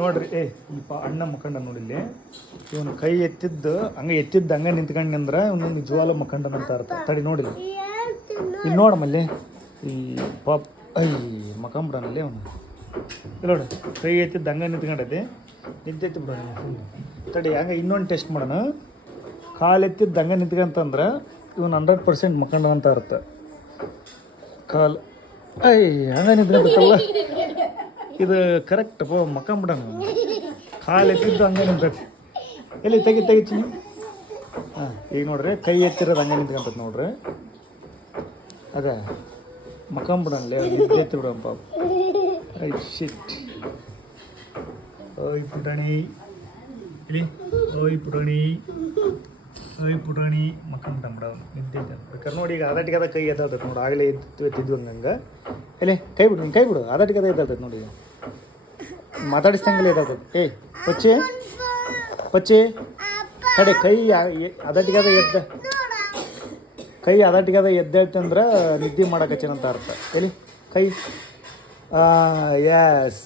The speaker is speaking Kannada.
ನೋಡ್ರಿ ಅಣ್ಣ ಮುಖಂಡ ನೋಡಿಲ್ಲಿ ಇವನು ಕೈ ಎತ್ತಿದ್ದು ಹಂಗೆ ನಿಂತ್ಕೊಂಡ್ರೆ ಇವನು ನಿಜವಾಗ್ಲೂ ಮುಖಂಡನ ಅಂತ ಅರ್ಥ. ತಡಿ ನೋಡಿಲ್ಲ ಇಲ್ಲಿ ನೋಡಮ್ಮಲ್ಲಿ ಈ ಪಾಪ್ ಮಕ್ಕಂಬಿಡನಲ್ಲಿ ಅವನು ಇಲ್ಲ ನೋಡಿ, ಕೈ ಎತ್ತಿದ್ದು ಹಂಗೆ ನಿಂತ್ಕೊಂಡೈತಿ, ನಿಂತೈತಿ ಬಿಡೋಣ ಫುಲ್. ತಡಿ ಹಂಗೆ ಇನ್ನೊಂದು ಟೆಸ್ಟ್ ಮಾಡೋಣ. ಕಾಲು ಎತ್ತಿದ್ದು ಹಂಗೆ ನಿಂತ್ಕೊಂತಂದ್ರೆ ಇವನು 100% ಮಕ್ಕಂಡ ಅಂತ ಅರ್ಥ. ಕಾಲು ಹಂಗೆ ನಿಂತ್ಕೊಂಡೈತಲ್ಲ, ಇದು ಕರೆಕ್ಟ್ ಮಕ್ಕಂಬಿಡೋಣ. ಕಾಲು ಎತ್ತಿದ್ದು ಹಂಗೆ ನಿಂತೈತಿ, ಎಲ್ಲಿ ತೆಗಿತೀನಿ. ಹಾಂ ಈಗ ನೋಡ್ರಿ, ಕೈ ಎತ್ತಿರೋದು ಹಂಗೆ ನಿಂತ್ಕೊಂತೈತೆ ನೋಡ್ರಿ, ಅದ ಮಕ್ಕಂಬಿಡೋಣಲೇ, ಎತ್ತಿ ಬಿಡೋಣ ಪಾಪ. ಶಿಟ್ ಓಯ್ ಪುಟಾಣಿ ಇಲ್ಲಿ, ಓಯ್ ಪುಟಾಣಿ ಮಕ್ಕಂಬಿಡ ನಿಂತೈತೆ ಬೇಕಾದ್ರೆ ನೋಡಿ. ಈಗ ಅದಟ್ಟಿಗೆ ಕೈ ಎದ್ದಾಳ್ತೈತೆ ನೋಡಿ, ಆಗಲೇ ಎತ್ತಿದ್ವು ಹಂಗೆ. ಎಲ್ಲಿ ಕೈ ಬಿಡು ಅದಟ್ಟಿಗೆ ಎದ್ದಾಳ್ತೈತೆ ನೋಡಿ, ಮಾತಾಡಿಸ್ದಂಗೆಲ್ಲ ಎದ್ದಾಳ್ತೈತೆ. ಪಚ್ಚಿ ಕಡೆ ಕೈ ಅದಟ್ಟಿಗೆ ಎದ್ದೇಳ್ತಂದ್ರೆ ನಿದ್ದೆ ಮಾಡೋಕಚ್ಚೇನಂತ ಅರ್ಥ. ಎಲ್ಲಿ ಕೈ ಎಸ್